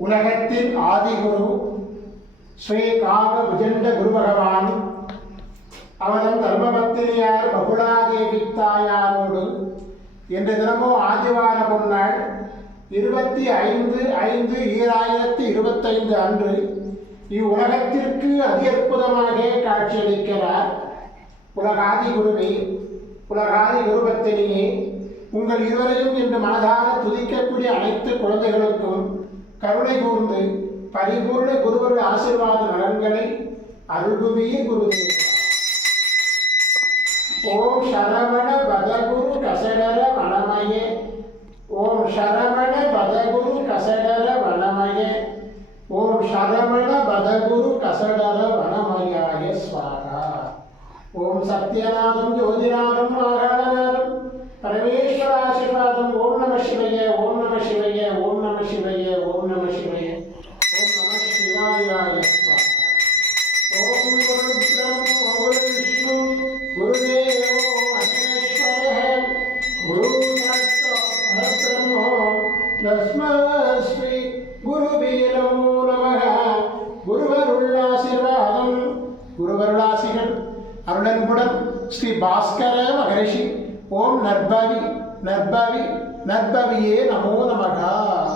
உலகத்தின் ஆதிகுரு ஸ்ரீ காக விஜண்ட குரு பகவான் அவனது தர்மபத்தினியார் பகுலாதேவி தாயாரோடு இன்று தினமும் ஆதிவார பொன்னாள் 25/5/2025 அன்று இவ்வுலகத்திற்கு அதி அற்புதமாக காட்சியளிக்கிறார். உலகாதி குருவே, உலகாதி குருபத்தினியே, உங்கள் இருவரையும் இன்று மனதார துதிக்கக்கூடிய அனைத்து குழந்தைகளுக்கும் கருணை கூர்ந்து பரிபூர்ண குருவருடைய ஆசீர்வாத நலன்களை அருள்குவீர் குருதேவா. ஓம் சரவண பதகுரு கசடர வனமயே, ஓம் சரவண பதகுரு கசடர வனமயே, ஓம் சரவண பதகுரு கசடர வனமயாய ஸ்வாகா. ஓம் சத்யநாதம் ஜோதிநாதம் ஆகாரநாதம் பரமேஸ்வர ஆசீர்வாதம். ஓம் நம சிவய, ஓம் நம சிவய, ஓம் நம சிவய, ஓம் நம சிவய, ஓம் நம சிவாயாய ஸ்வாகா. ஓம் குரு பிரம்ம குரு விஷ்ணு குருதேவோ மகேஸ்வரः குரு சாட்சாத் பரபிரம்ம தஸ்மை ஸ்ரீ குருவே நமோ நமः. குருவருளாசீர்வாதம், குருவருளாசிகள் அருளன்புடன் ஸ்ரீ பாஸ்கர மகரிஷி. ஓம் நற்பவி நற்பவி நற்பவியே நமோ நமக.